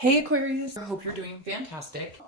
Hey Aquarius, I hope you're doing fantastic.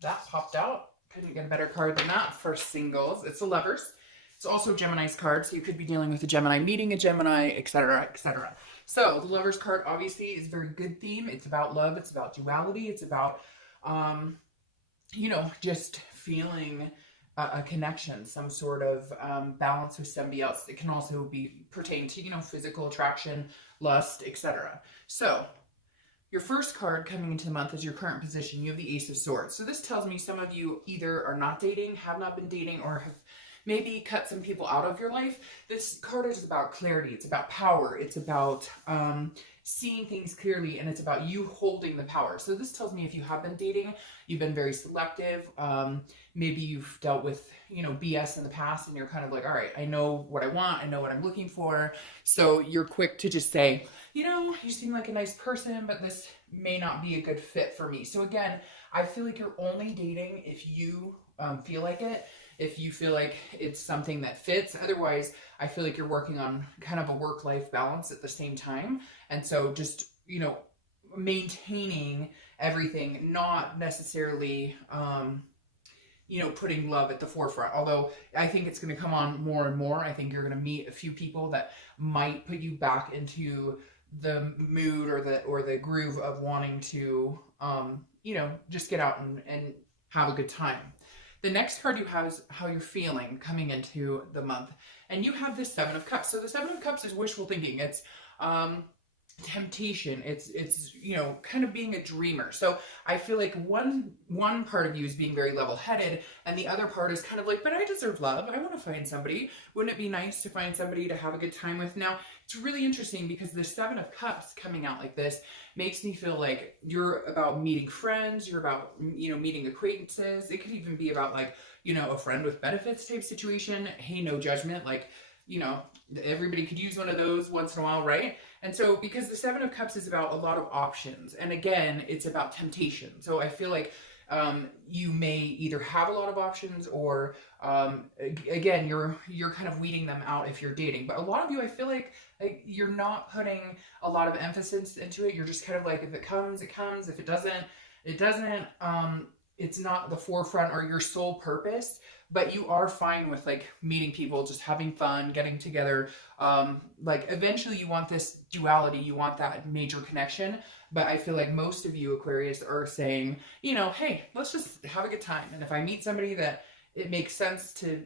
That popped out. Couldn't get a better card than that for singles. It's the Lovers. It's also Gemini's card, so you could be dealing with a Gemini, meeting a Gemini, etc., etc. So the Lovers card obviously is a very good theme. It's about love. It's about duality. It's about, just feeling a connection, some sort of balance with somebody else. It can also be pertain to, physical attraction, lust, etc. So your first card coming into the month is your current position. You have the Ace of Swords. So this tells me some of you either are not dating, have not been dating, or have maybe cut some people out of your life. This card is about clarity. It's about power. It's about seeing things clearly, and it's about you holding the power. So this tells me if you have been dating, you've been very selective. Maybe you've dealt with, BS in the past, and you're kind of like, all right, I know what I want. I know what I'm looking for. So you're quick to just say, you seem like a nice person, but this may not be a good fit for me. So again, I feel like you're only dating if you feel like it, if you feel like it's something that fits. Otherwise, I feel like you're working on kind of a work-life balance at the same time. And so just, maintaining everything, not necessarily, putting love at the forefront. Although I think it's going to come on more and more. I think you're going to meet a few people that might put you back into the mood or the groove of wanting to, just get out and have a good time. The next card you have is how you're feeling coming into the month. And you have this Seven of Cups. So the Seven of Cups is wishful thinking. It's temptation. It's kind of being a dreamer. So I feel like one part of you is being very level-headed, and the other part is kind of like, but I deserve love. I want to find somebody. Wouldn't it be nice to find somebody to have a good time with? Now, it's really interesting because the Seven of Cups coming out like this makes me feel like you're about meeting friends, you're about, meeting acquaintances. It could even be about like, a friend with benefits type situation. Hey, no judgment. Like, everybody could use one of those once in a while, right? And so because the Seven of Cups is about a lot of options, and again, it's about temptation. So I feel like you may either have a lot of options, or again, you're kind of weeding them out if you're dating. But a lot of you, I feel like you're not putting a lot of emphasis into it. You're just kind of like, if it comes, it comes. If it doesn't, it doesn't. It's not the forefront or your sole purpose, but you are fine with like meeting people, just having fun, getting together. Like eventually you want this duality, you want that major connection. But I feel like most of you Aquarius are saying, hey, let's just have a good time. And if I meet somebody that it makes sense to,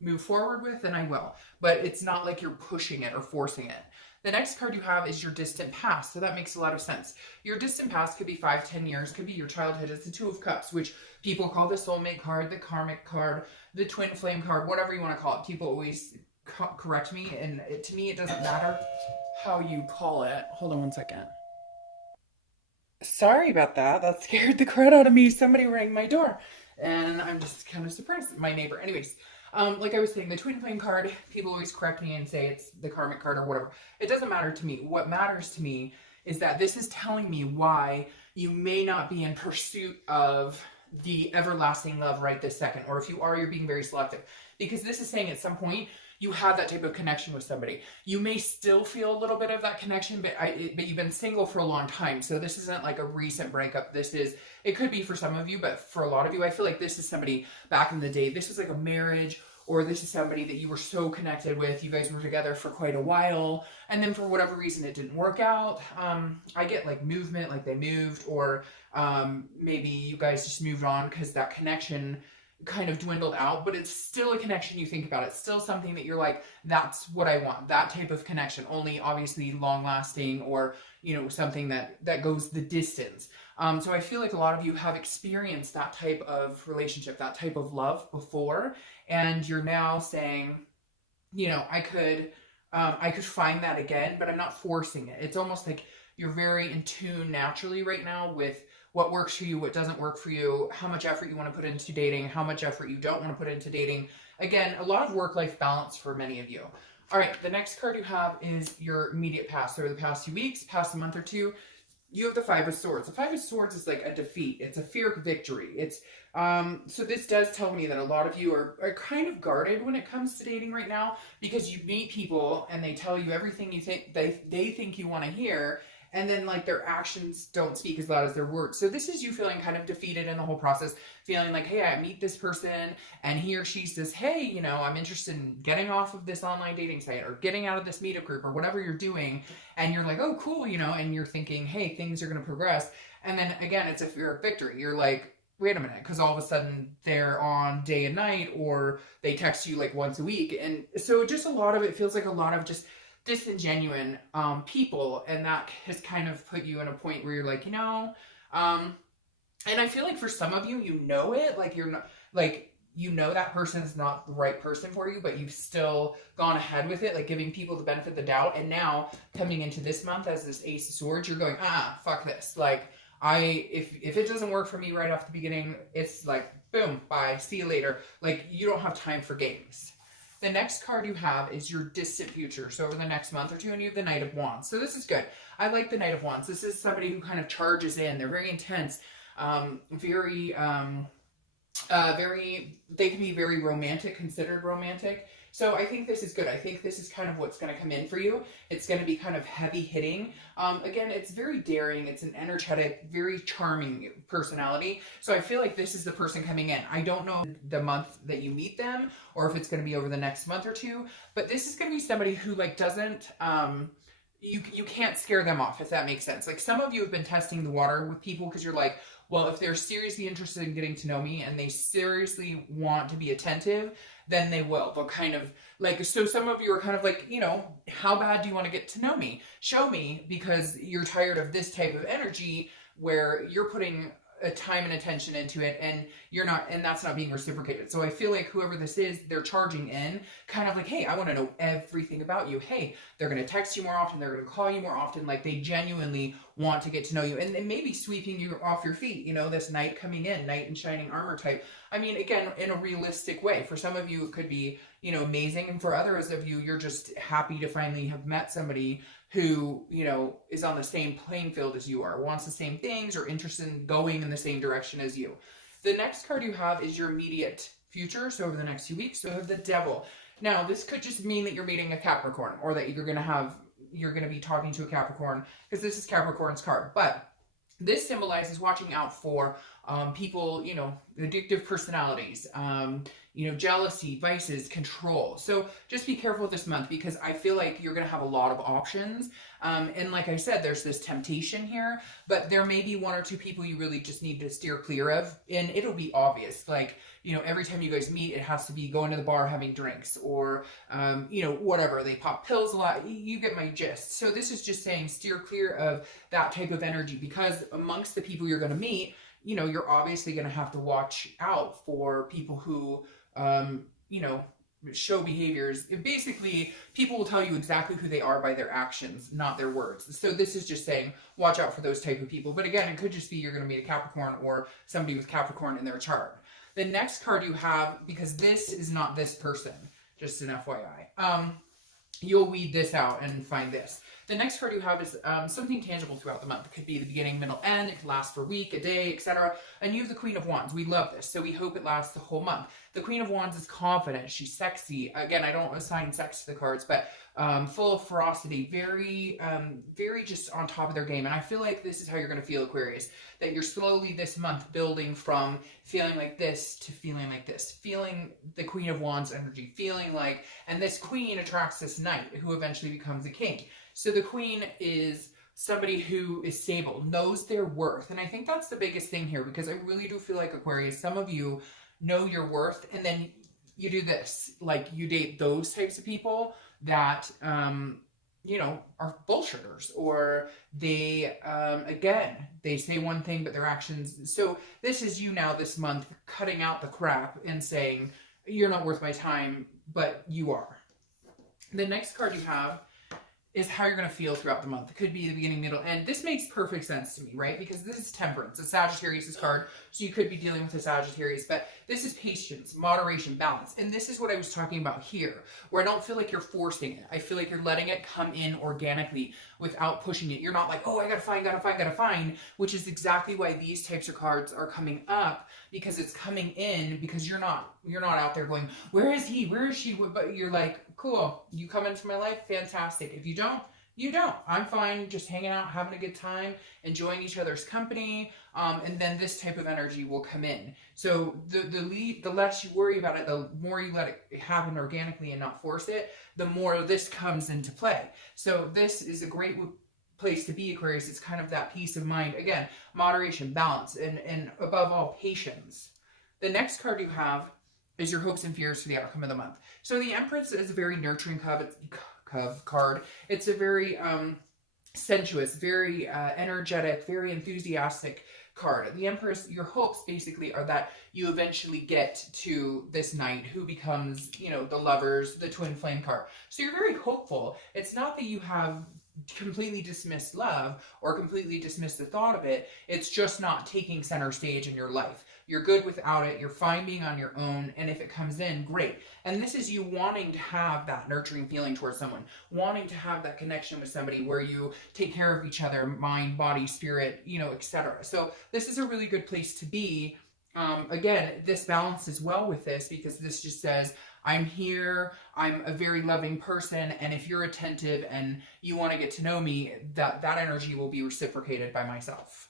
move forward with, then I will. But it's not like you're pushing it or forcing it. The next card you have is your distant past. So that makes a lot of sense. Your distant past could be 5-10 years, could be your childhood. It's the Two of Cups, which people call the soulmate card, the karmic card, the twin flame card, whatever you want to call it. People always correct me, and to me, it doesn't matter how you call it. Hold on one second. Sorry about that. That scared the crud out of me. Somebody rang my door, and I'm just kind of surprised. My neighbor. Anyways, like I was saying, the twin flame card, people always correct me and say it's the karmic card or whatever. It doesn't matter to me. What matters to me is that this is telling me why you may not be in pursuit of the everlasting love right this second. Or if you are, you're being very selective. Because this is saying at some point, you have that type of connection with somebody. You may still feel a little bit of that connection, but you've been single for a long time. So this isn't like a recent breakup. It could be for some of you, but for a lot of you, I feel like this is somebody back in the day. This is like a marriage, or this is somebody that you were so connected with. You guys were together for quite a while, and then for whatever reason, it didn't work out. I get like movement, like they moved, or maybe you guys just moved on because that connection kind of dwindled out, but it's still a connection you think about. It's still something that you're like, that's what I want, that type of connection, only obviously long lasting, or something that goes the distance. So I feel like a lot of you have experienced that type of relationship, that type of love before, and you're now saying, I could find that again, but I'm not forcing it. It's almost like you're very in tune naturally right now with what works for you, what doesn't work for you, how much effort you want to put into dating, how much effort you don't want to put into dating. Again, a lot of work-life balance for many of you. All right, the next card you have is your immediate past, or the past few weeks, past a month or two. You have the Five of Swords. The Five of Swords is like a defeat. It's a fear of victory. It's so this does tell me that a lot of you are kind of guarded when it comes to dating right now, because you meet people and they tell you everything you think they think you want to hear, and then like their actions don't speak as loud as their words. So this is you feeling kind of defeated in the whole process, feeling like, hey, I meet this person and he or she says, hey, you know, I'm interested in getting off of this online dating site or getting out of this meetup group or whatever you're doing. And you're like, oh, cool, you know, and you're thinking, hey, things are going to progress. And then again, it's a fear of victory. You're like, wait a minute, because all of a sudden they're on day and night, or they text you like once a week. And so just a lot of it feels like a lot of just disingenuine people, and that has kind of put you in a point where you're like, you know, and I feel like for some of you, you know it, like you're not, like, you know that person is not the right person for you, but you've still gone ahead with it, like giving people the benefit of the doubt. And now coming into this month as this Ace of Swords, you're going, fuck this. Like, if it doesn't work for me right off the beginning, it's like, boom, bye, see you later. Like, you don't have time for games. The next card you have is your distant future. So over the next month or two, and you have the Knight of Wands. So this is good. I like the Knight of Wands. This is somebody who kind of charges in. They're very intense, very, they can be very romantic, considered romantic. So I think this is good. I think this is kind of what's going to come in for you. It's going to be kind of heavy hitting. Again, it's very daring. It's an energetic, very charming personality. So I feel like this is the person coming in. I don't know the month that you meet them or if it's going to be over the next month or two, but this is going to be somebody who like doesn't, you can't scare them off, if that makes sense. Like some of you have been testing the water with people because you're like, well, if they're seriously interested in getting to know me and they seriously want to be attentive, then they will. But kind of like, so some of you are kind of like, you know, how bad do you want to get to know me? Show me, because you're tired of this type of energy where you're putting a time and attention into it and you're not, and that's not being reciprocated. So I feel like whoever this is, they're charging in kind of like, hey, I want to know everything about you. Hey, they're going to text you more often. They're going to call you more often. Like they genuinely want to get to know you, and maybe sweeping you off your feet, you know, this knight coming in, knight in shining armor type. I mean, again, in a realistic way. For some of you, it could be, you know, amazing. And for others of you, you're just happy to finally have met somebody who, you know, is on the same playing field as you are, wants the same things, or interested in going in the same direction as you. The next card you have is your immediate future, so over the next few weeks. So you have the Devil. Now, this could just mean that you're meeting a Capricorn, or that you're going to be talking to a Capricorn, because this is Capricorn's card. But this symbolizes watching out for people, you know, addictive personalities, you know, jealousy, vices, control. So just be careful this month, because I feel like you're going to have a lot of options. And like I said, there's this temptation here, but there may be one or two people you really just need to steer clear of. And it'll be obvious. Like, you know, every time you guys meet, it has to be going to the bar, having drinks, or, you know, whatever. They pop pills a lot. You get my gist. So this is just saying steer clear of that type of energy, because amongst the people you're going to meet, you know, you're obviously going to have to watch out for people who, you know, show behaviors. Basically, people will tell you exactly who they are by their actions, not their words. So this is just saying, watch out for those type of people. But again, it could just be you're going to meet a Capricorn or somebody with Capricorn in their chart. The next card you have, because this is not this person, just an FYI, you'll weed this out and find this. The next card you have is something tangible throughout the month. It could be the beginning, middle, end. It could last for a week, a day, etc. And you have the Queen of Wands. We love this, so we hope it lasts the whole month. The Queen of Wands is confident. She's sexy. Again, I don't assign sex to the cards, but full of ferocity, very just on top of their game. And I feel like this is how you're going to feel, Aquarius, that you're slowly this month building from feeling like this to feeling like this, feeling the Queen of Wands energy, feeling like, and this queen attracts this knight who eventually becomes a king. So the queen is somebody who is stable, knows their worth. And I think that's the biggest thing here, because I really do feel like, Aquarius, some of you know your worth, and then you do this, like you date those types of people that, you know, are bullshitters, or they, again, they say one thing, but their actions. So this is you now this month cutting out the crap and saying, you're not worth my time, but you are. The next card you have is how you're going to feel throughout the month. It could be the beginning, middle, end. This makes perfect sense to me, right? Because this is Temperance, a Sagittarius card, so you could be dealing with a Sagittarius, but this is patience, moderation, balance. And this is what I was talking about here, where I don't feel like you're forcing it. I feel like you're letting it come in organically without pushing it. You're not like, oh, I gotta find, which is exactly why these types of cards are coming up, because it's coming in, because you're not out there going, where is he? Where is she? But you're like, cool, you come into my life, fantastic. If you don't, You don't. I'm fine just hanging out, having a good time, enjoying each other's company, and then this type of energy will come in. So the less you worry about it, the more you let it happen organically and not force it, the more this comes into play. So this is a great place to be, Aquarius. It's kind of that peace of mind. Again, moderation, balance, and above all, patience. The next card you have is your hopes and fears for the outcome of the month. So the Empress is a very nurturing card. It's a very sensuous, very energetic, very enthusiastic card. The Empress, your hopes basically are that you eventually get to this knight who becomes, you know, the lovers, the twin flame card. So you're very hopeful. It's not that you have completely dismissed love or completely dismissed the thought of it. It's just not taking center stage in your life. You're good without it. You're fine being on your own. And if it comes in, great. And this is you wanting to have that nurturing feeling towards someone, wanting to have that connection with somebody where you take care of each other, mind, body, spirit, you know, etc. So this is a really good place to be. Again, this balances well with this because this just says, I'm here, I'm a very loving person, and if you're attentive and you want to get to know me, that energy will be reciprocated by myself.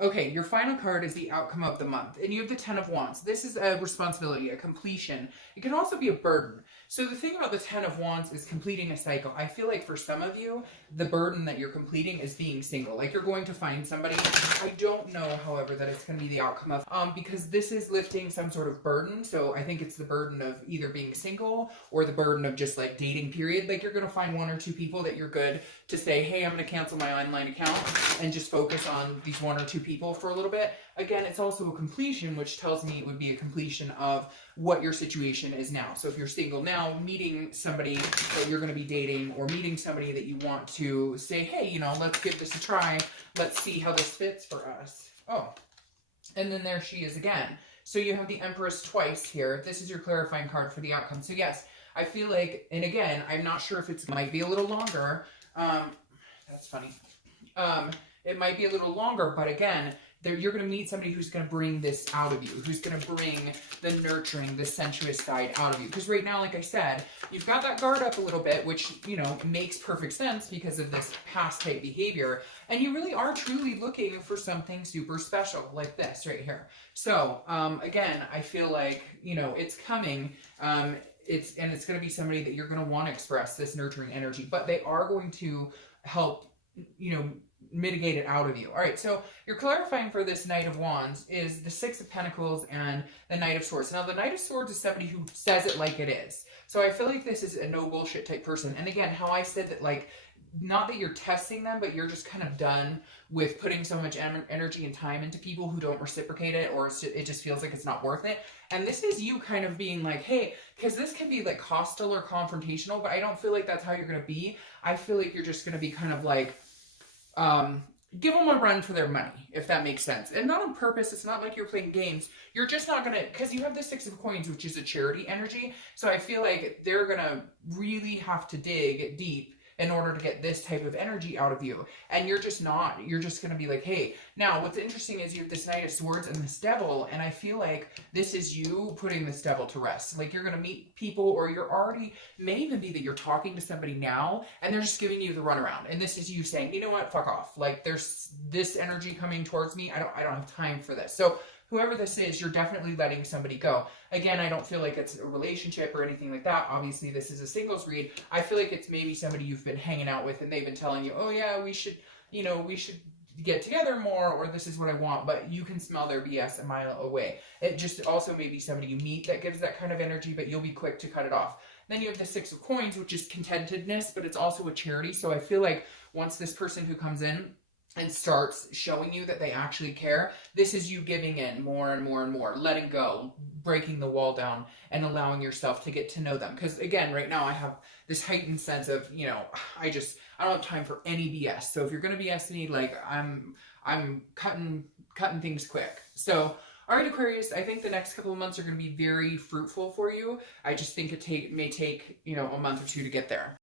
Okay, your final card is the outcome of the month, and you have the Ten of Wands. This is a responsibility, a completion. It can also be a burden. So the thing about the Ten of Wands is completing a cycle. I feel like for some of you, the burden that you're completing is being single. Like you're going to find somebody. I don't know, however, that it's going to be the outcome of, because this is lifting some sort of burden. So I think it's the burden of either being single or the burden of just like dating period. Like you're going to find one or two people that you're good to say, hey, I'm going to cancel my online account and just focus on these one or two people for a little bit. Again, it's also a completion, which tells me it would be a completion of what your situation is now. So if you're single now, meeting somebody that you're going to be dating or meeting somebody that you want to say, hey, you know, let's give this a try. Let's see how this fits for us. Oh, and then there she is again. So you have the Empress twice here. This is your clarifying card for the outcome. So yes, I feel like, and again, I'm not sure if it might be a little longer. That's funny. It might be a little longer, but again, you're going to meet somebody who's going to bring this out of you, who's going to bring the nurturing, the sensuous side out of you. Because right now, like I said, you've got that guard up a little bit, which, you know, makes perfect sense because of this past type behavior. And you really are truly looking for something super special like this right here. So, again, I feel like, you know, it's coming. It's going to be somebody that you're going to want to express this nurturing energy, but they are going to help, you know, mitigate it out of you. All right, so you're clarifying for this Knight of Wands is the Six of Pentacles and the Knight of Swords. Now, the Knight of Swords is somebody who says it like it is. So I feel like this is a no bullshit type person. And again, how I said that, like, not that you're testing them, but you're just kind of done with putting so much energy and time into people who don't reciprocate it, or it just feels like it's not worth it. And this is you kind of being like, hey, because this can be like hostile or confrontational, but I don't feel like that's how you're going to be. I feel like you're just going to be kind of like, give them a run for their money, if that makes sense. And not on purpose. It's not like you're playing games. You're just not going to, because you have the Six of Coins, which is a charity energy. So I feel like they're going to really have to dig deep in order to get this type of energy out of you. And you're just not. You're just going to be like, hey. Now, what's interesting is you have this Knight of Swords and this Devil, and I feel like this is you putting this Devil to rest. Like, you're going to meet people, or you're already, may even be that you're talking to somebody now, and they're just giving you the runaround. And this is you saying, you know what, fuck off. Like, there's this energy coming towards me. I don't have time for this. So whoever this is, you're definitely letting somebody go. Again, I don't feel like it's a relationship or anything like that. Obviously, this is a singles read. I feel like it's maybe somebody you've been hanging out with and they've been telling you, oh yeah, we should get together more, or this is what I want, but you can smell their BS a mile away. It just also may be somebody you meet that gives that kind of energy, but you'll be quick to cut it off. Then you have the Six of Coins, which is contentedness, but it's also a charity. So I feel like once this person who comes in and starts showing you that they actually care, this is you giving in more and more and more, letting go, breaking the wall down, and allowing yourself to get to know them. Because again, right now I have this heightened sense of, you know, I don't have time for any BS. So if you're going to BS me, like, I'm cutting things quick. So, all right, Aquarius, I think the next couple of months are going to be very fruitful for you. I just think it may take, you know, a month or two to get there.